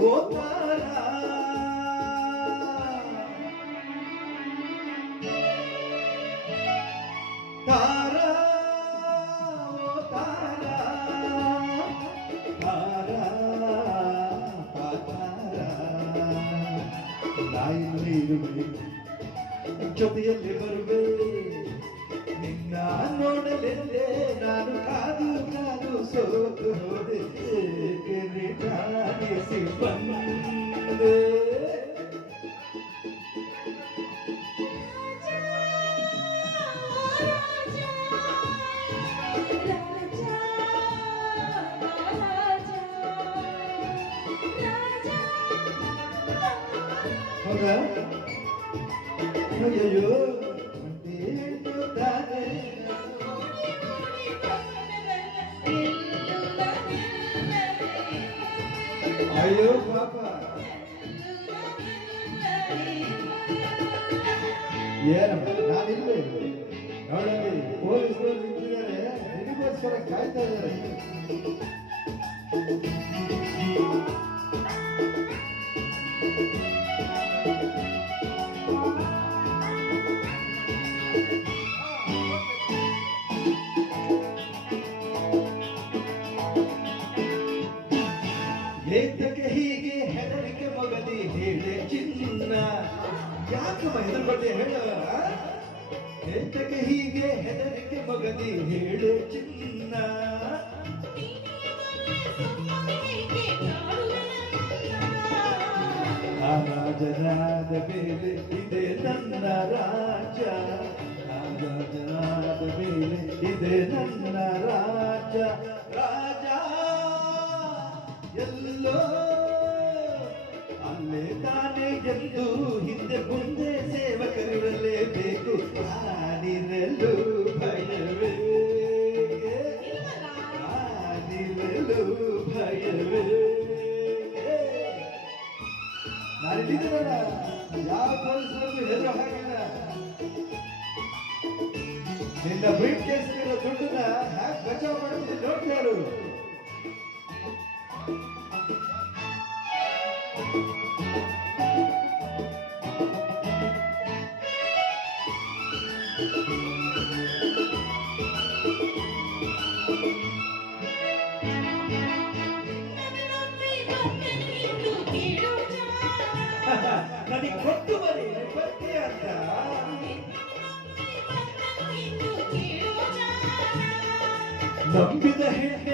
ఓ తారా తారా ఓ తారా తారా తారా ನಾಯಿರುವೆ ಜೊತೆಯಲ್ಲಿ ಬರುವೆ ನಿನ್ನ ನೋಡಲೆಂದೇ ನಾನು ಕಾದು ಕಾದು ಸೋತು ಹೋದೆ ಏಕೆ ನಿಧಾನಿಸಿ ಬಂದೆ ಹೌದಾ ಅಯ್ಯಯ್ಯೋ ಅಯ್ಯೋ ಪಾಪ ಏನಮ್ಮ ನಾನಿಲ್ಲಿ ನೋಡಲ್ಲಿ ಪೊಲೀಸರು ನಿಂತಿದ್ದಾರೆ ನಿನಗೋಸ್ಕರ ಕಾಯ್ತಾ ಇದ್ದಾರೆ ಏತಕ್ಕೆ ಹೀಗೆ ಹೆದರಿಕೆ ಮಗಲಿ ಹೇಳೆ ಚಿನ್ನ ಯಾಕಮ್ಮ ಹೆದರ್ಕೊಟ್ಟೆ ಹೇಳ ಏತಕ್ಕೆ ಹೀಗೆ ಹೆದರಿಕೆ ಮಗಲಿ ಹೇಳೆ ಚಿನ್ನ ಆ ರಾಜನಾದ ಮೇಲೆ ಇದೆ ನನ್ನ ರಾಜ ಆ ರಾಜನಾದ ಮೇಲೆ ಇದೆ ನನ್ನ ರಾಜ ರಾಜ ಬಂದು ಹಿಂದೆ ಮುಂದೆ ಸೇವಕರಿರಲೇಬೇಕು ಆನಿರಲು ಭಯವೇ. ಆನಿರಲು ಭಯವೇ. ನಾನಿದ್ದೀನಲ್ಲ ಯಾವ ಪೊಲೀಸರಿಗೂ ಹೆದರೋ ಹಾಗಿಲ್ಲ ನಿನ್ನ ಬ್ರೀಫ್ ಕೇಸ್ನಿರೋ ದುಡ್ಡನ್ನ ಹ್ಯಾಕ್ ಬಚಾವ್ ಮಾಡ್ತೀನಿ ನೋಡ್ತಾರು Thank you. ನನಗೆ ಕೊಟ್ಟು ಬರೀ ಬರ್ತೀಯ ಅಂತ ನಂಬಿದ ಹೆಣ್ಣೆ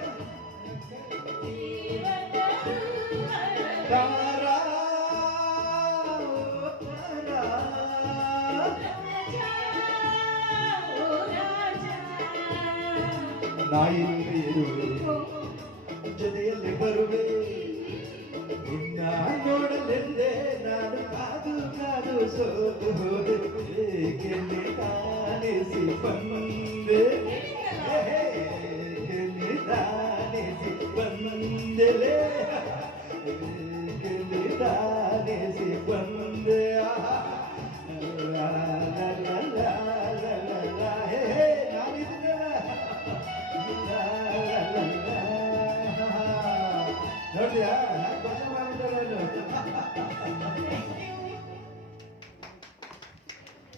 ನಾಯಿಯಲ್ಲಿ ಇರುವೆ ಜೊತೆಯಲ್ಲಿ ಬರುವೆ ನಿನ್ನ ನೋಡಲೆಂದೇ ನಾನು ಕಾದು ಕಾದು ಸೋತು ಹೋದೆ ಏಕೆಲ್ಲಿ ಕಾಣಿಸಿ ಬಂದೆ ಏಕೆಲ್ಲಿ ಕಾಣಿಸಿ ಬಂದೆಲೆ